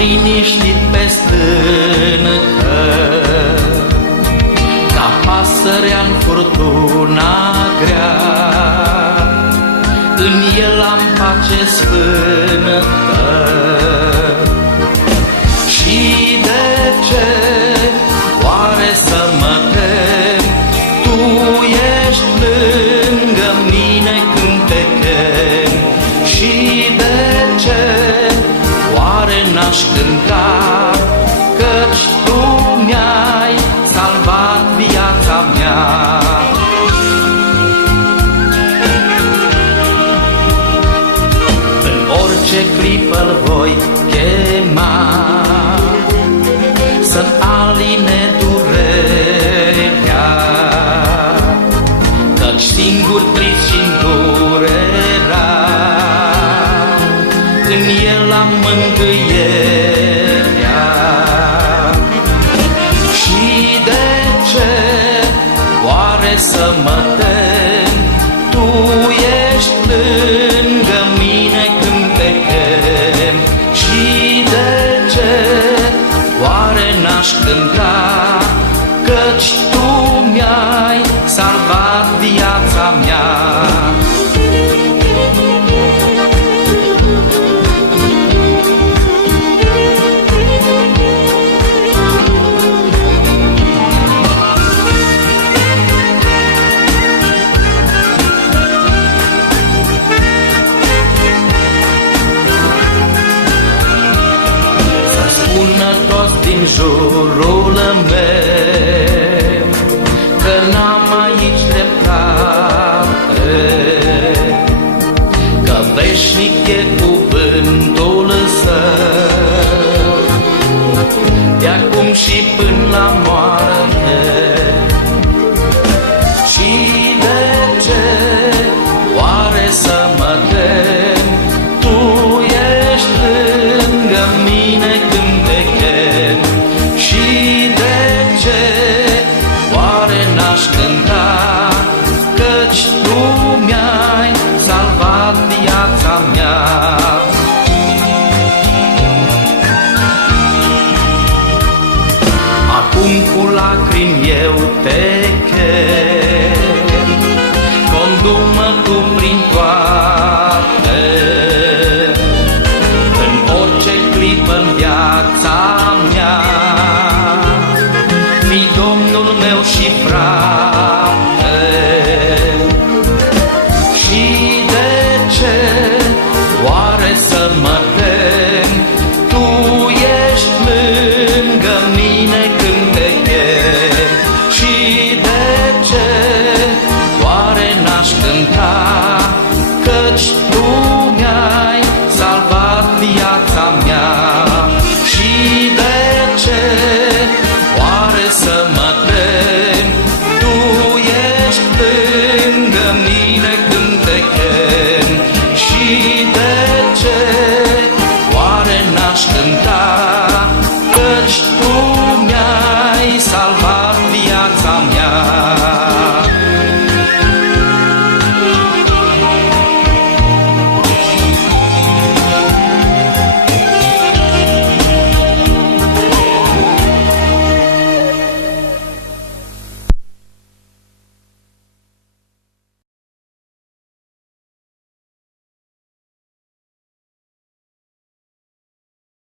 liniștit pe stâncă, ca pasărea-n furtuna grea. În el am pace sfântă. Și de ce oare să mă tem? Tu ești lângă mine când te chem. Și de ce oare n-aș cânta? Căci tu mi-ai salvat viața mea. În orice clipă-l voi chema, să-mi aline durerea, căci singur trist și-n durerea, în el am mângâierea. Și de ce oare să mă tem? Tu ești lângă mine când te chem. Și de ce oare n-aș cânta? Căci tu mi-ai salvat viața mea. Din jurul meu că n-am aici dreptate, că veșnic e cuvântul său, de acum și până la moarte. Și de ce oare să mă tem? Tu ești lângă mine când te chem. Și de ce oare n-aș cânta? Căci tu mi-ai salvat viața mea. Acum cu lacrimi eu te chem.